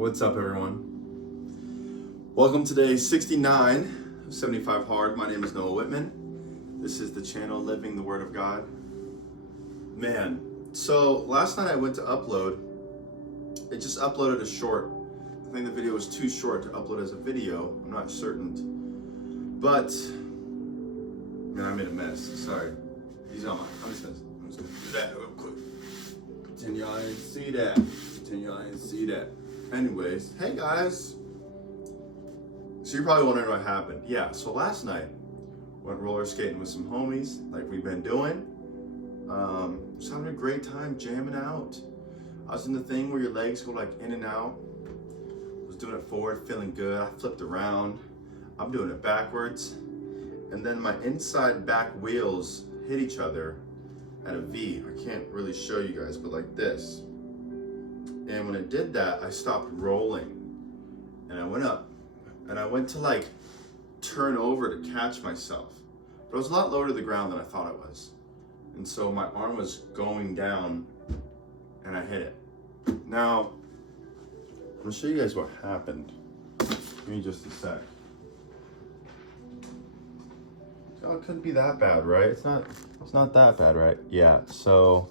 What's up, everyone? Welcome to day 69 of 75 Hard. My name is Noah Whitman. This is the channel Living the Word of God. Man, so last night I went to upload. It just uploaded a short. I think the video was too short to upload as a video. I'm not certain. But, man, I made a mess. Sorry. He's on my. I'm just gonna do that real quick. Pretend y'all didn't see that. Anyways, hey guys. So you're probably wondering what happened. Yeah, so last night, went roller skating with some homies, like we've been doing. Just having a great time jamming out. I was in the thing where your legs go like in and out. Was doing it forward, feeling good. I flipped around. I'm doing it backwards. And then my inside back wheels hit each other at a V. I can't really show you guys, but like this. And when it did that, I stopped rolling. And I went up. And I went to like turn over to catch myself. But I was a lot lower to the ground than I thought it was. And so my arm was going down and I hit it. Now, I'm gonna show you guys what happened. Give me just a sec. Oh, it couldn't be that bad, right? It's not that bad, right? Yeah, so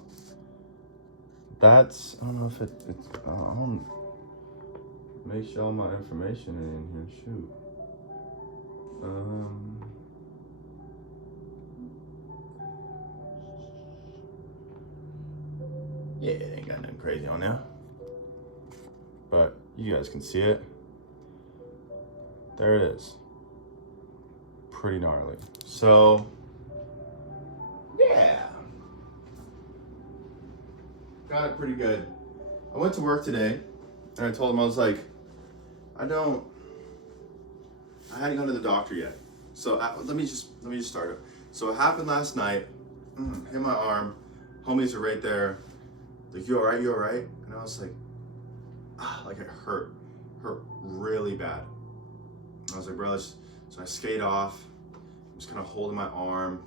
that's, I don't know if it's, I don't make sure all my information in here, shoot. Yeah, it ain't got nothing crazy on there. But you guys can see it. There it is. Pretty gnarly. So, yeah. Got it pretty good. I went to work today and I told him, I was like, I hadn't gone to the doctor yet. So let me just start it. So it happened last night, hit my arm, homies are right there. Like, you all right? And I was like, like it hurt really bad. I was like, bro, so I skate off, I'm just kind of holding my arm.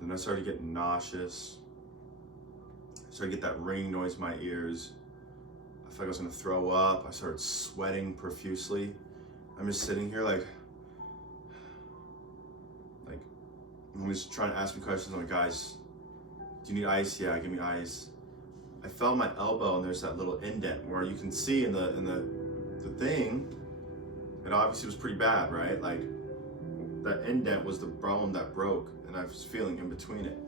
Then I started getting nauseous. I started to get that ringing noise in my ears. I felt like I was gonna throw up. I started sweating profusely. I'm just sitting here like I'm just trying to ask me questions. I'm like, guys, do you need ice? Yeah, give me ice. I felt my elbow and there's that little indent where you can see in the thing, it obviously was pretty bad, right? Like that indent was the problem that broke and I was feeling in between it.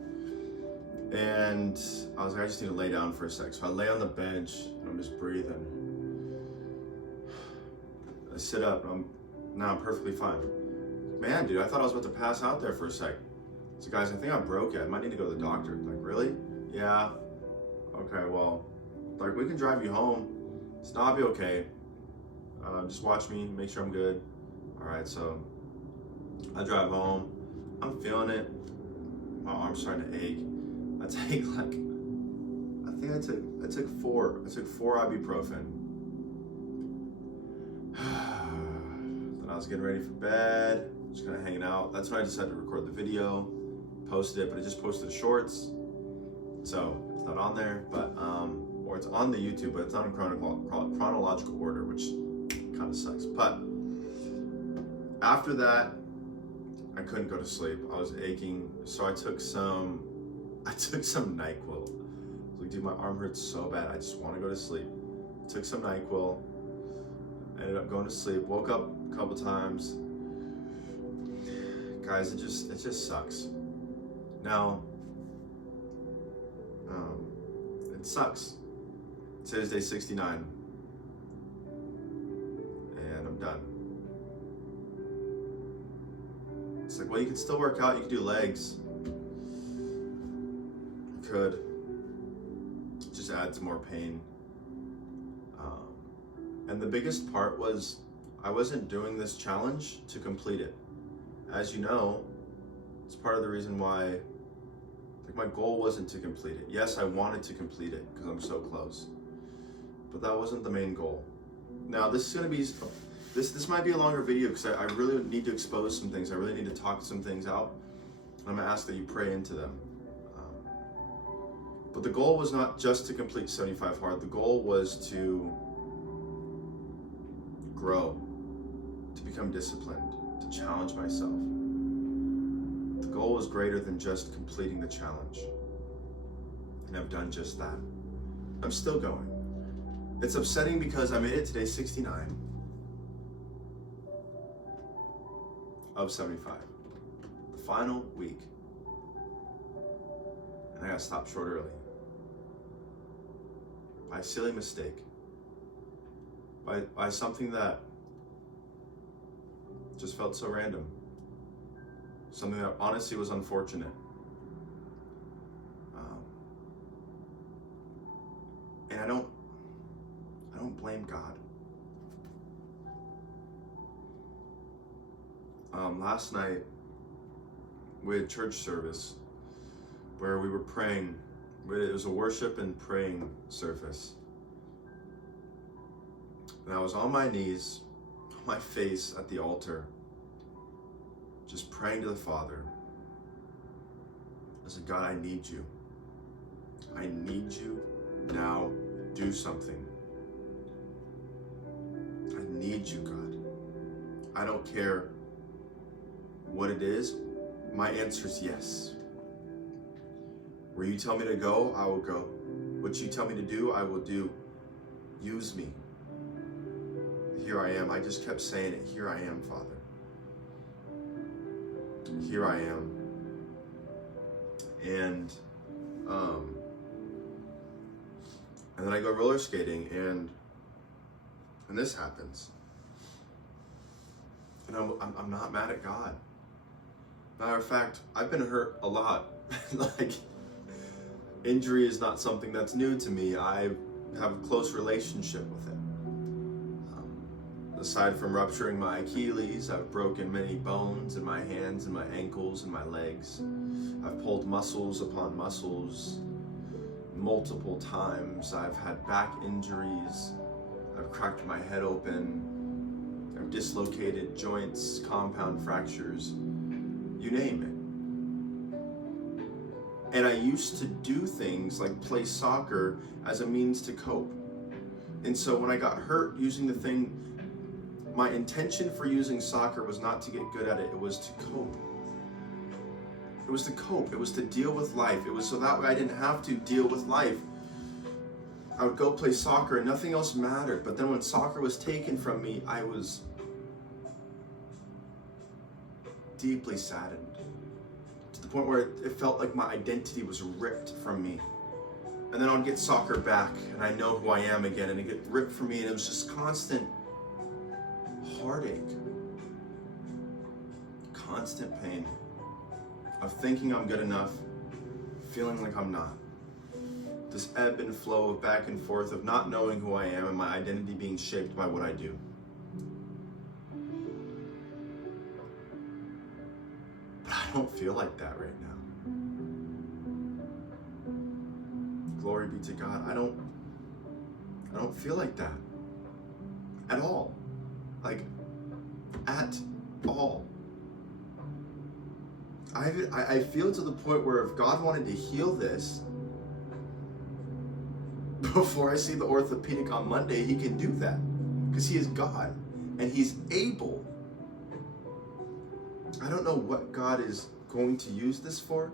And I was like, I just need to lay down for a sec. So I lay on the bench and I'm just breathing. I sit up and I'm perfectly fine. Man, dude, I thought I was about to pass out there for a sec. So guys, I think I broke it. I might need to go to the doctor. Like, really? Yeah. Okay, well, like we can drive you home. It's not be okay. Just watch me, make sure I'm good. All right, so I drive home. I'm feeling it. My arm's starting to ache. I took four ibuprofen. Then I was getting ready for bed, just kind of hanging out. That's when I decided to record the video, posted it, but I just posted the shorts. So it's not on there, but, or it's on the YouTube, but it's not in chronological order, which kind of sucks. But after that, I couldn't go to sleep. I was aching, so I took some NyQuil. I was like, dude, my arm hurts so bad. I just want to go to sleep. Took some NyQuil. Ended up going to sleep. Woke up a couple times. Guys, it just sucks. Now, it sucks. Today's day 69, and I'm done. It's like, well, you can still work out. You can do legs. Could just add some more pain. And the biggest part was I wasn't doing this challenge to complete it. As you know, it's part of the reason why, like, my goal wasn't to complete it. Yes, I wanted to complete it because I'm so close, but that wasn't the main goal. Now this is gonna be, this might be a longer video because I really need to expose some things. I really need to talk some things out. I'm gonna ask that you pray into them. But the goal was not just to complete 75 hard. The goal was to grow, to become disciplined, to challenge myself. The goal was greater than just completing the challenge. And I've done just that. I'm still going. It's upsetting because I made it today 69 of 75. The final week. And I got stopped short early. By a silly mistake. By something that just felt so random. Something that honestly was unfortunate. And I don't blame God. Last night we had church service where we were praying. It was a worship and praying service. And I was on my knees, on my face at the altar, just praying to the Father. I said, God, I need you. I need you now. Do something. I need you, God. I don't care what it is. My answer is yes. Where you tell me to go, I will go. What you tell me to do, I will do. Use me. Here I am. I just kept saying it. Here I am, Father. Here I am. And then I go roller skating, and this happens. And I'm not mad at God. Matter of fact, I've been hurt a lot. Like, injury is not something that's new to me. I have a close relationship with it. Aside from rupturing my Achilles, I've broken many bones in my hands and my ankles and my legs. I've pulled muscles upon muscles multiple times. I've had back injuries. I've cracked my head open. I've dislocated joints, compound fractures, you name it. And I used to do things like play soccer as a means to cope. And so when I got hurt using the thing, my intention for using soccer was not to get good at it, it was to cope. It was to cope, it was to deal with life. It was so that way I didn't have to deal with life. I would go play soccer and nothing else mattered. But then when soccer was taken from me, I was deeply saddened. To the point where it felt like my identity was ripped from me. And then I'd get soccer back and I know who I am again, and it get ripped from me, and it was just constant heartache, constant pain of thinking I'm good enough, feeling like I'm not. This ebb and flow of back and forth of not knowing who I am and my identity being shaped by what I do. But I don't feel like that right now. Glory be to God. I don't feel like that at all. Like, at all. I feel to the point where if God wanted to heal this before I see the orthopedic on Monday, he can do that. Because he is God. And he's able. I don't know what God is going to use this for.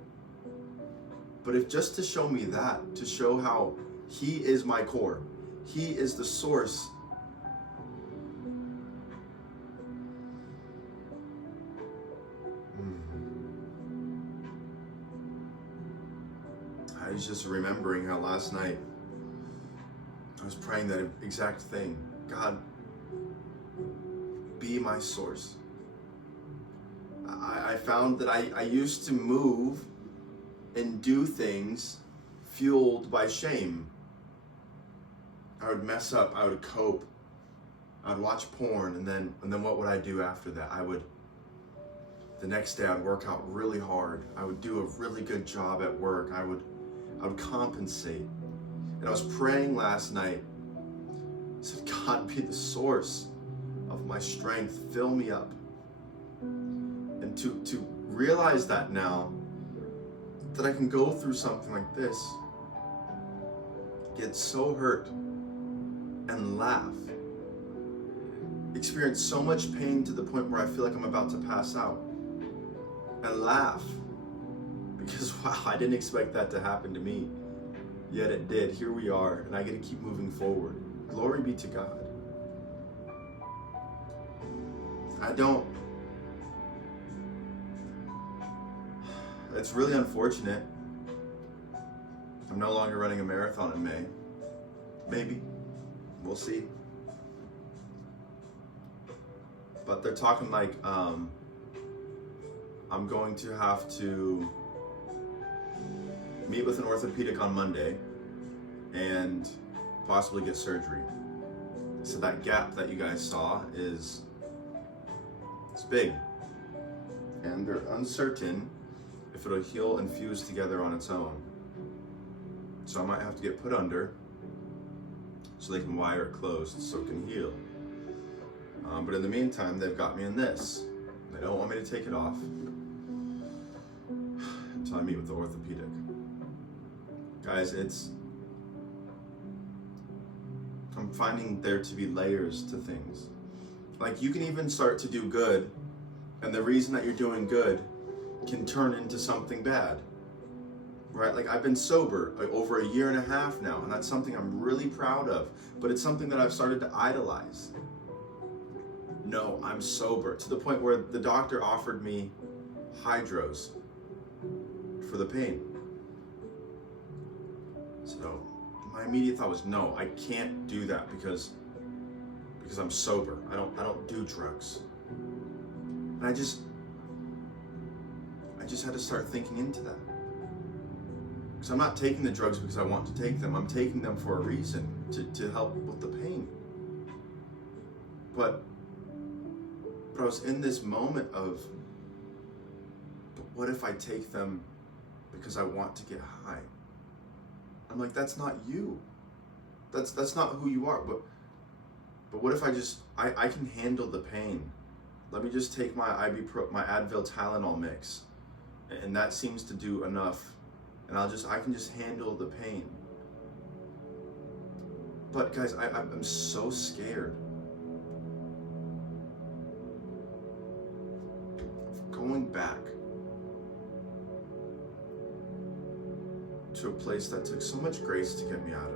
But if just to show me that, to show how he is my core. He is the source. I was just remembering how last night I was praying that exact thing. God, be my source. I found that I used to move and do things fueled by shame. I would mess up, I would cope, I'd watch porn, and then what would I do after that? The next day I'd work out really hard. I would do a really good job at work. I would compensate. And I was praying last night. I said, God, be the source of my strength. Fill me up. And to realize that now, that I can go through something like this get so hurt and laugh, experience so much pain to the point where I feel like I'm about to pass out, and laugh because wow, I didn't expect that to happen to me, yet it did. Here we are, and I get to keep moving forward. Glory be to God. It's really unfortunate. I'm no longer running a marathon in May. Maybe. We'll see. But they're talking like I'm going to have to meet with an orthopedic on Monday and possibly get surgery. So that gap that you guys saw it's big. And they're uncertain if it'll heal and fuse together on its own. So I might have to get put under so they can wire it closed so it can heal. But in the meantime, they've got me in this. They don't want me to take it off until I meet with the orthopedic. Guys, I'm finding there to be layers to things. Like, you can even start to do good, and the reason that you're doing good can turn into something bad, right? Like, I've been sober over 1.5 years now, and that's something I'm really proud of, but it's something that I've started to idolize. No, I'm sober, to the point where the doctor offered me hydros for the pain. So my immediate thought was, no, I can't do that because I'm sober. I don't do drugs. And I just had to start thinking into that. Because I'm not taking the drugs because I want to take them. I'm taking them for a reason, to help with the pain. But I was in this moment of, but what if I take them because I want to get high? I'm like, that's not you. That's not who you are. But what if I can handle the pain? Let me just take my my Advil Tylenol mix, and that seems to do enough, and I can just handle the pain. But guys, I'm so scared of going back to a place that took so much grace to get me out of.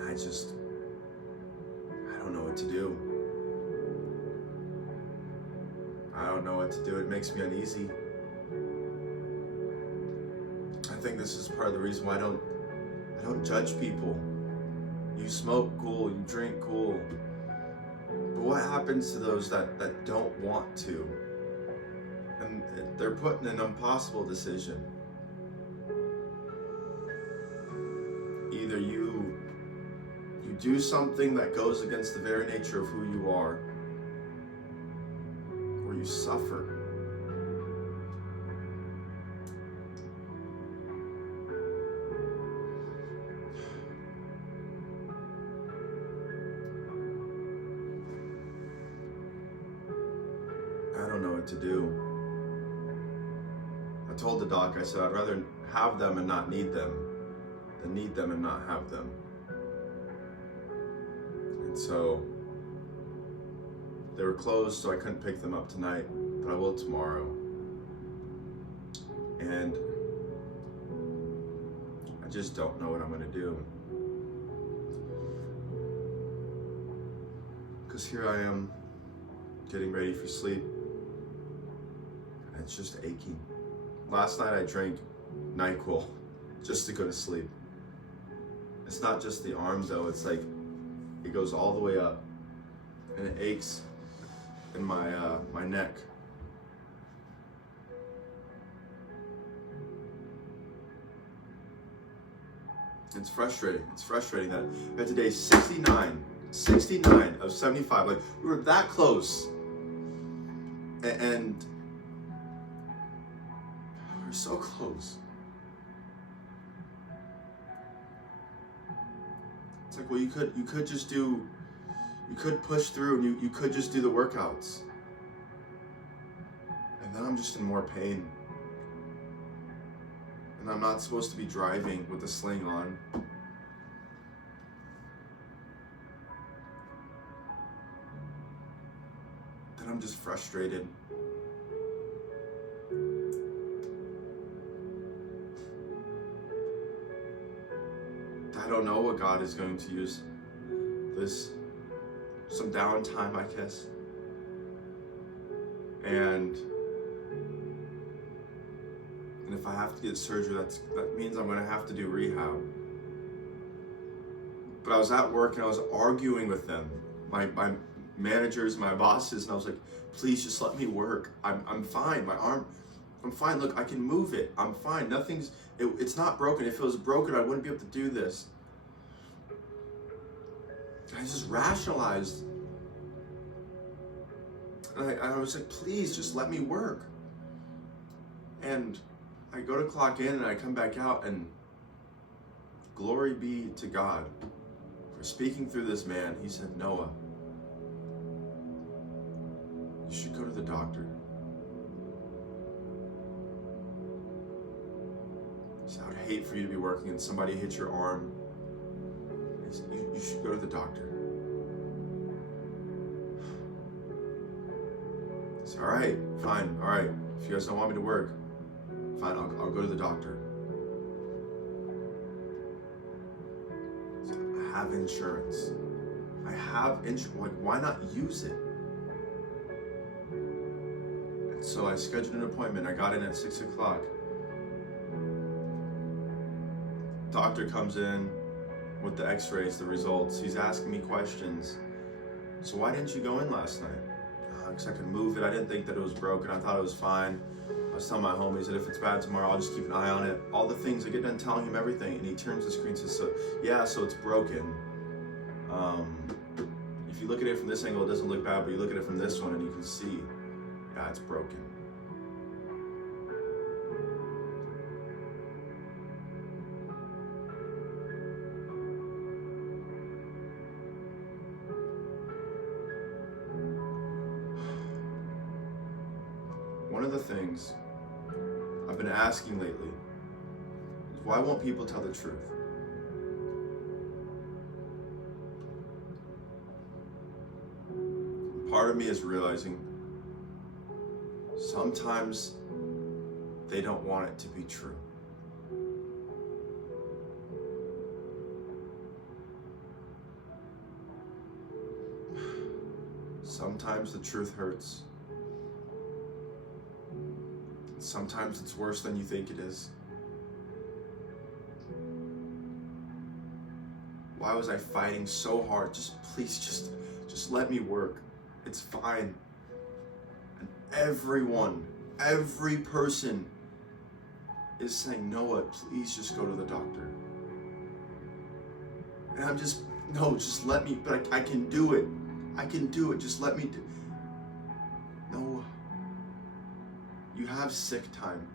And I don't know what to do. I don't know what to do. It makes me uneasy. I think this is part of the reason why I don't judge people. You smoke, cool. You drink, cool. But what happens to those that don't want to? And they're put in an impossible decision. Either you do something that goes against the very nature of who you are, or you suffer. I don't know what to do. I told the doc, I said, I'd rather have them and not need them than need them and not have them. And so they were closed, so I couldn't pick them up tonight, but I will tomorrow. And I just don't know what I'm gonna do. Because here I am, getting ready for sleep. It's just aching. Last night I drank NyQuil just to go to sleep. It's not just the arms though, it's like it goes all the way up and it aches in my neck. It's frustrating. It's frustrating that today 69 of 75, like we were that close. And we're so close. It's like, well, you could just do You could push through and you could just do the workouts. And then I'm just in more pain. And I'm not supposed to be driving with the sling on. Then I'm just frustrated. I don't know what God is going to use this, some downtime, I guess. And if I have to get surgery, that means I'm going to have to do rehab. But I was at work and I was arguing with them, my managers, my bosses, and I was like, please just let me work. I'm fine. My arm, I'm fine. Look, I can move it. I'm fine. It's not broken. If it was broken, I wouldn't be able to do this. I just rationalized. And I was like, please just let me work. And I go to clock in and I come back out, and glory be to God for speaking through this man. He said, Noah, you should go to the doctor. He said, I would hate for you to be working and somebody hit your arm. He said, you should go to the doctor. I said, all right, fine, all right. If you guys don't want me to work, fine, I'll go to the doctor. I said, I have insurance. I have insurance. Like, why not use it? And so I scheduled an appointment. I got in at 6 o'clock. Doctor comes in with the x-rays, the results. He's asking me questions. So why didn't you go in last night? Because I could move it. I didn't think that it was broken. I thought it was fine. I was telling my homies that if it's bad tomorrow, I'll just keep an eye on it. All the things, I get done telling him everything, and he turns the screen and says, so it's broken. If you look at it from this angle, it doesn't look bad, but you look at it from this one and you can see, yeah, it's broken. One of the things I've been asking lately is, why won't people tell the truth? Part of me is realizing sometimes they don't want it to be true. Sometimes the truth hurts. Sometimes it's worse than you think it is. Why was I fighting so hard? Please, just let me work. It's fine. And every person is saying, Noah, please just go to the doctor. And I'm just let me, but I can do it. I can do it. Just let me do. No. You have sick time.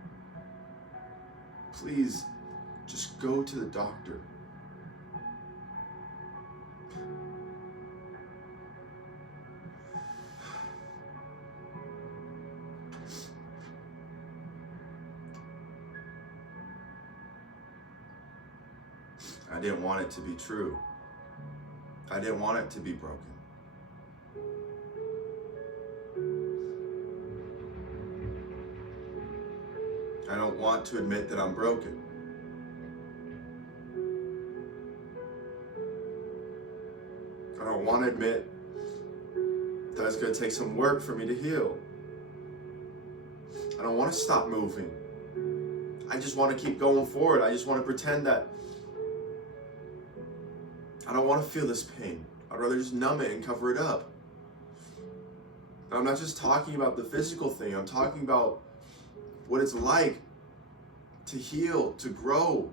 Please, just go to the doctor. I didn't want it to be true. I didn't want it to be broken. I don't want to admit that I'm broken. I don't want to admit that it's going to take some work for me to heal. I don't want to stop moving. I just want to keep going forward. I just want to pretend that I don't want to feel this pain. I'd rather just numb it and cover it up. And I'm not just talking about the physical thing. I'm talking about what it's like to heal, to grow.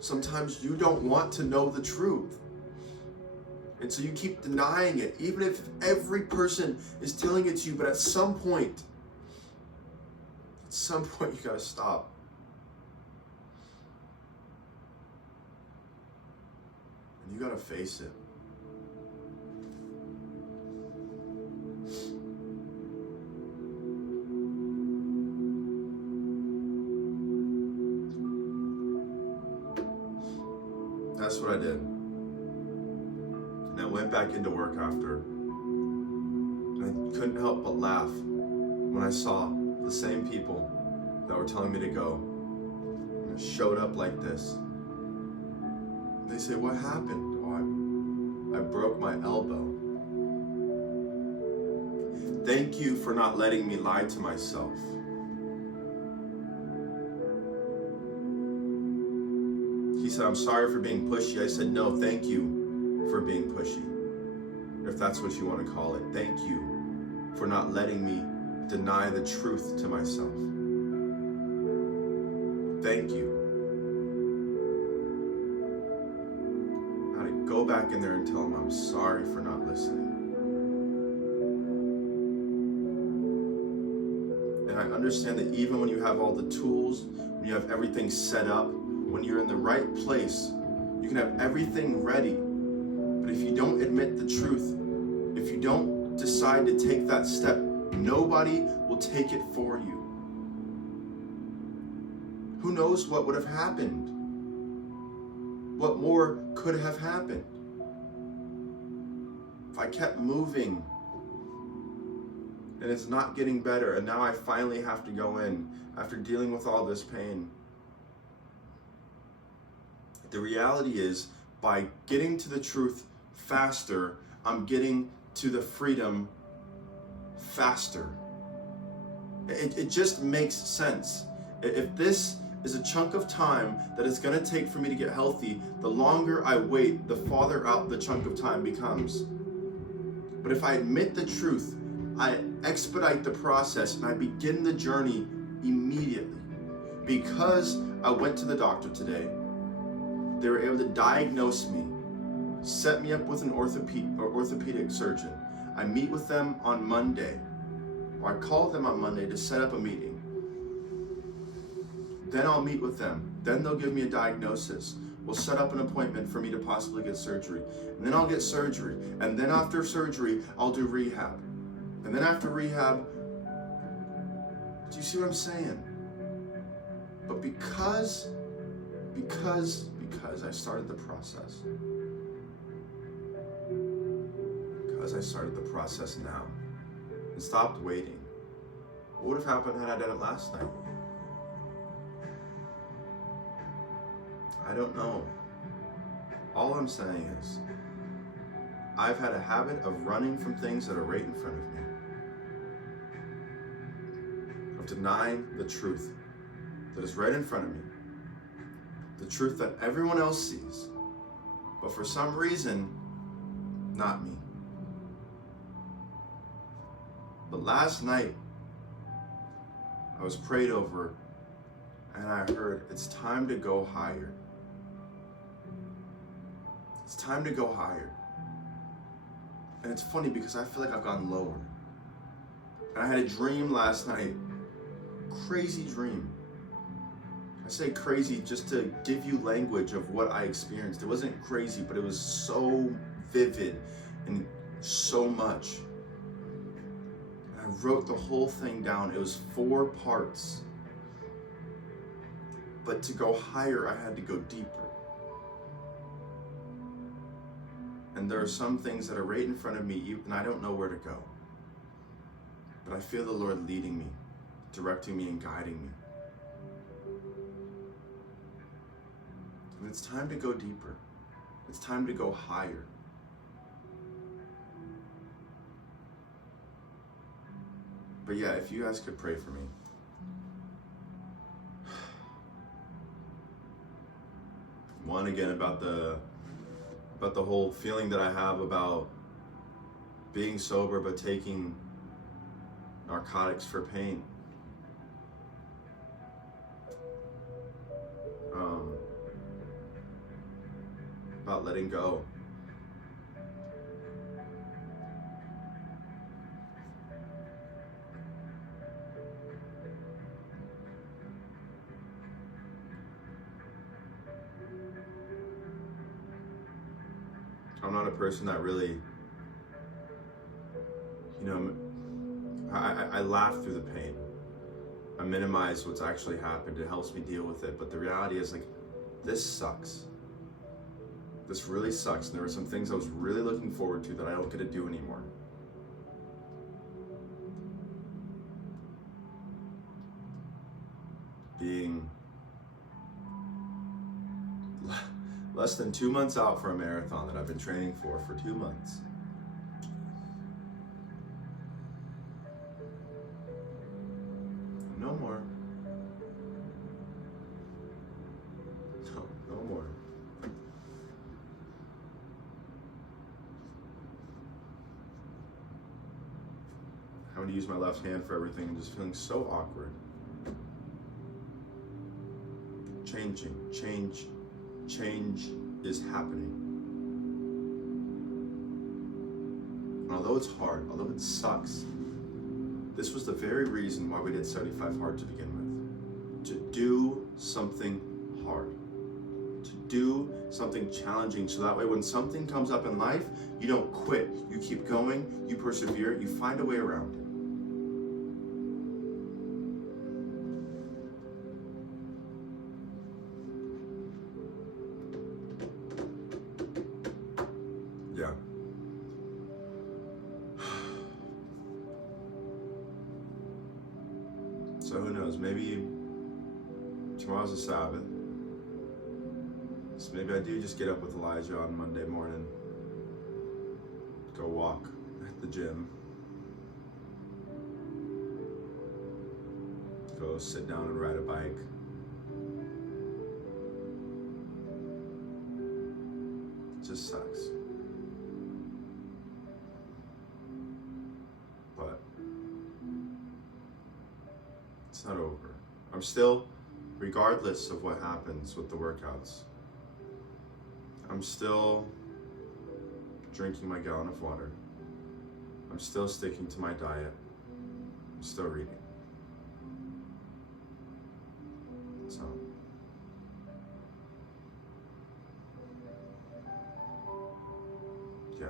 Sometimes you don't want to know the truth. And so you keep denying it, even if every person is telling it to you, but at some point you gotta stop. And you gotta face it. that's what I did. And I went back into work after. And I couldn't help but laugh when I saw the same people that were telling me to go. And I showed up like this. And they say, what happened? Oh, I broke my elbow. Thank you for not letting me lie to myself. He said, I'm sorry for being pushy. I said, no, thank you for being pushy. If that's what you want to call it. Thank you for not letting me deny the truth to myself. Thank you. I had to go back in there and tell him I'm sorry for not listening. And I understand that even when you have all the tools, when you have everything set up, when you're in the right place, you can have everything ready. But if you don't admit the truth, if you don't decide to take that step, nobody will take it for you. Who knows what would have happened? What more could have happened? If I kept moving and it's not getting better, and now I finally have to go in after dealing with all this pain. The reality is, by getting to the truth faster, I'm getting to the freedom faster. It just makes sense. If this is a chunk of time that it's going to take for me to get healthy, the longer I wait, the farther out the chunk of time becomes. But if I admit the truth, I expedite the process and I begin the journey immediately. Because I went to the doctor today, they were able to diagnose me, set me up with an orthopedic surgeon. I meet with them on Monday, or I call them on Monday to set up a meeting. Then I'll meet with them. Then they'll give me a diagnosis. We'll set up an appointment for me to possibly get surgery. And then I'll get surgery. And then after surgery, I'll do rehab. And then after rehab, do you see what I'm saying? But because I started the process. Because I started the process now and stopped waiting. What would have happened had I done it last night? I don't know. All I'm saying is, I've had a habit of running from things that are right in front of me. Of denying the truth that is right in front of me. The truth that everyone else sees. But for some reason, not me. But last night, I was prayed over and I heard, it's time to go higher. It's time to go higher. And it's funny because I feel like I've gone lower. And I had a dream last night. Crazy dream. I say crazy just to give you language of what I experienced. It wasn't crazy, but it was so vivid and so much. And I wrote the whole thing down. It was 4 parts. But to go higher, I had to go deeper. And there are some things that are right in front of me, and I don't know where to go. But I feel the Lord leading me, directing me, and guiding me. And it's time to go deeper. It's time to go higher. But yeah, if you guys could pray for me. One, again, about the whole feeling that I have about being sober but taking narcotics for pain. About letting go. I'm not a person that really, I laugh through the pain. I minimize what's actually happened. It helps me deal with it. But the reality is, like, this sucks. this really sucks. And there were some things I was really looking forward to that I don't get to do anymore. Being less than 2 months out for a marathon that I've been training for 2 months. No more. No more. Having to use my left hand for everything and just feeling so awkward. Change is happening. And although it's hard, although it sucks, this was the very reason why we did 75 Hard to begin with. To do something hard. To do something challenging, so that way when something comes up in life, you don't quit. You keep going, you persevere, you find a way around it. Yeah. So who knows, maybe tomorrow's a Sabbath. So maybe I do just get up with Elijah on Monday morning, go walk at the gym, go sit down and ride a bike. It just sucks. But it's not over. I'm still, regardless of what happens with the workouts, I'm still drinking my gallon of water. I'm still sticking to my diet. I'm still reading. So, yeah.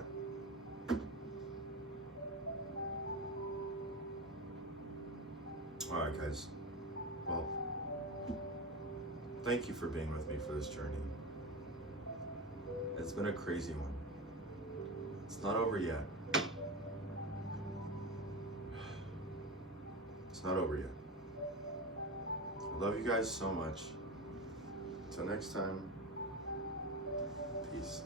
All right, guys. Well, thank you for being with me for this journey. It's been a crazy one. It's not over yet. It's not over yet. I love you guys so much. Until next time, peace.